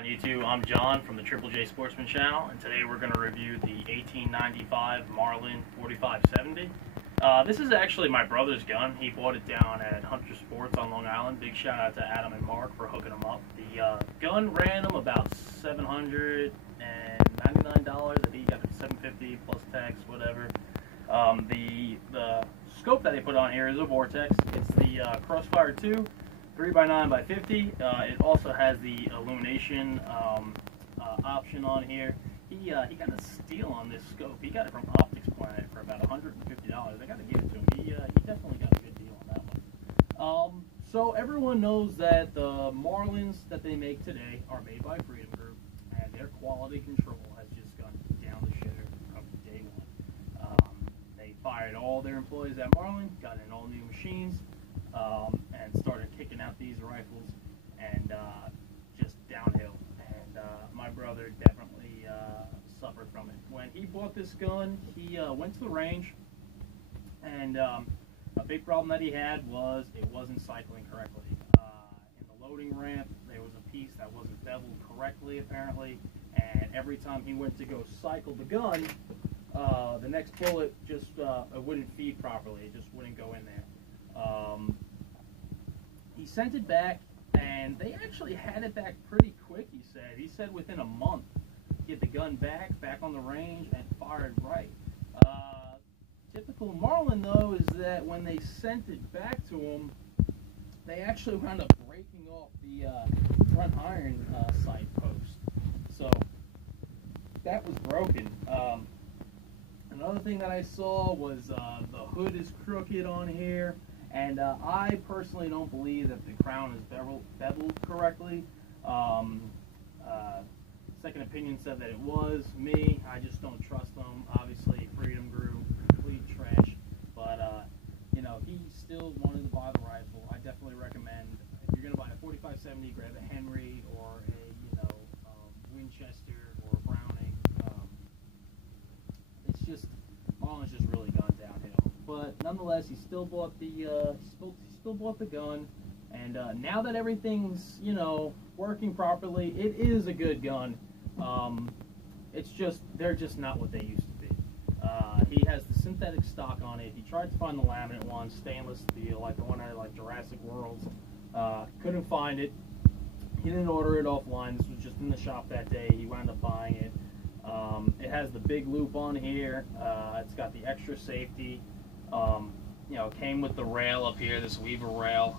On YouTube, I'm John from the Triple J Sportsman channel, and today we're going to review the 1895 Marlin 4570. This is actually my brother's gun. He bought it down at Hunter Sports on Long Island. Big shout out to Adam and Mark for hooking him up. The gun ran him about $799. I think he got it $750 plus tax, whatever. The scope that they put on here is a Vortex. It's the Crossfire 2. 3x9x50. It also has the illumination option on here. He got a steal on this scope. He got it from Optics Planet for about $150. I got to give it to him. He definitely got a good deal on that one. So everyone knows that the Marlins that they make today are made by Freedom Group, and their quality control has just gone down the shitter from day one. They fired all their employees at Marlin, got in all new machines, and started kicking out these rifles, and just downhill. And my brother definitely suffered from it. When he bought this gun, he went to the range, and a big problem that he had was it wasn't cycling correctly. In the loading ramp, there was a piece that wasn't beveled correctly, apparently, and every time he went to go cycle the gun, the next bullet just it wouldn't feed properly. It just wouldn't go in there. He sent it back, and they actually had it back pretty quick, he said. He said within a month, get the gun back on the range, and fired right. Typical Marlin, though, is that when they sent it back to him, they actually wound up breaking off the front iron sight post. So that was broken. Another thing that I saw was the hood is crooked on here. And I personally don't believe that the crown is beveled correctly. Second opinion said that it was. Me, I just don't trust them. Obviously, Freedom Group, complete trash. But, you know, he still wanted to buy the rifle. I definitely recommend, if you're going to buy a 4570, grab a Henry or a, Winchester or a Browning. It's just, Marlin's just really gone downhill. But nonetheless, he still bought the gun, and now that everything's working properly, it is a good gun. It's just they're just not what they used to be. He has the synthetic stock on it. He tried to find the laminate one, stainless steel, like the one out of like Jurassic Worlds. Couldn't find it. He didn't order it offline. This was just in the shop that day. He wound up buying it. It has the big loop on here. It's got the extra safety. It came with the rail up here, this Weaver rail.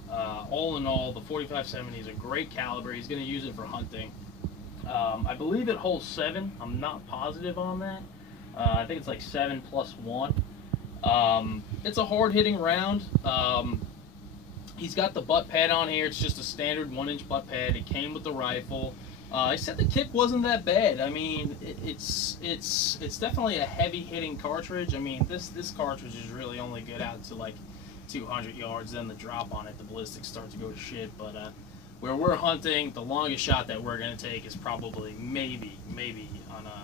All in all, the 4570 is a great caliber. He's going to use it for hunting. I believe it holds 7. I'm not positive on that. I think it's like 7 plus 1. It's a hard-hitting round. He's got the butt pad on here. It's just a standard 1-inch butt pad. It came with the rifle. I said the kick wasn't that bad. I mean, it's definitely a heavy-hitting cartridge. I mean, this cartridge is really only good out to like 200 yards. Then the drop on it, the ballistics start to go to shit. But where we're hunting, the longest shot that we're gonna take is probably maybe on a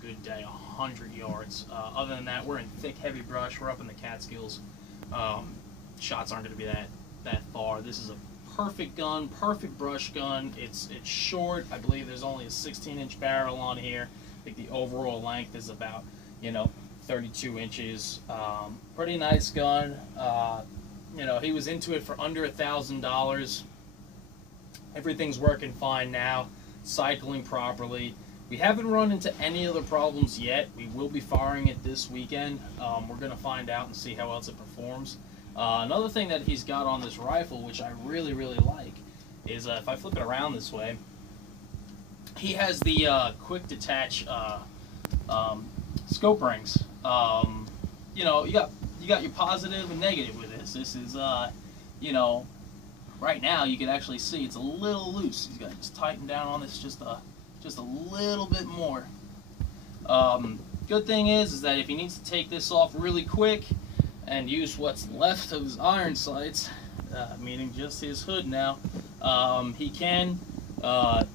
good day 100 yards. Other than that, we're in thick, heavy brush. We're up in the Catskills. Shots aren't gonna be that far. This is a perfect gun, perfect brush gun. It's short. I believe there's only a 16-inch barrel on here. I think the overall length is about 32 inches. Pretty nice gun. He was into it for under $1,000. Everything's working fine now, cycling properly. We haven't run into any other problems yet. We will be firing it this weekend. We're going to find out and see how else it performs. Another thing that he's got on this rifle, which I really, really like, is if I flip it around this way, he has the quick detach scope rings. You got your positive and negative with this. This is, right now you can actually see it's a little loose. He's got to just tighten down on this just a little bit more. Good thing is that if he needs to take this off really quick and use what's left of his iron sights, meaning just his hood now, he can, but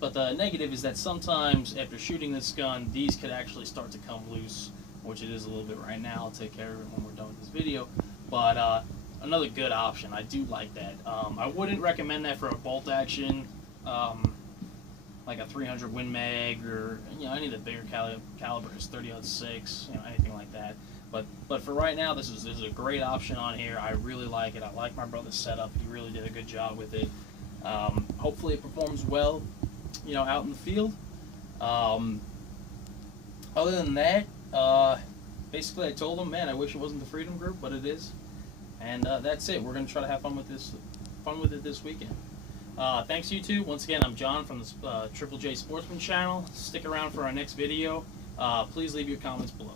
the negative is that sometimes after shooting this gun, these could actually start to come loose, which it is a little bit right now. I'll take care of it when we're done with this video, but another good option. I do like that. I wouldn't recommend that for a bolt action like a 300 Win Mag, or any of the bigger calibers, 30-06, anything like that. But for right now, this is a great option on here. I really like it. I like my brother's setup. He really did a good job with it. Hopefully it performs well, out in the field. Other than that, basically I told him, man, I wish it wasn't the Freedom Group, but it is. And that's it. We're going to try to have fun with it this weekend. Thanks, YouTube. Once again, I'm John from the Triple J Sportsman channel. Stick around for our next video. Please leave your comments below.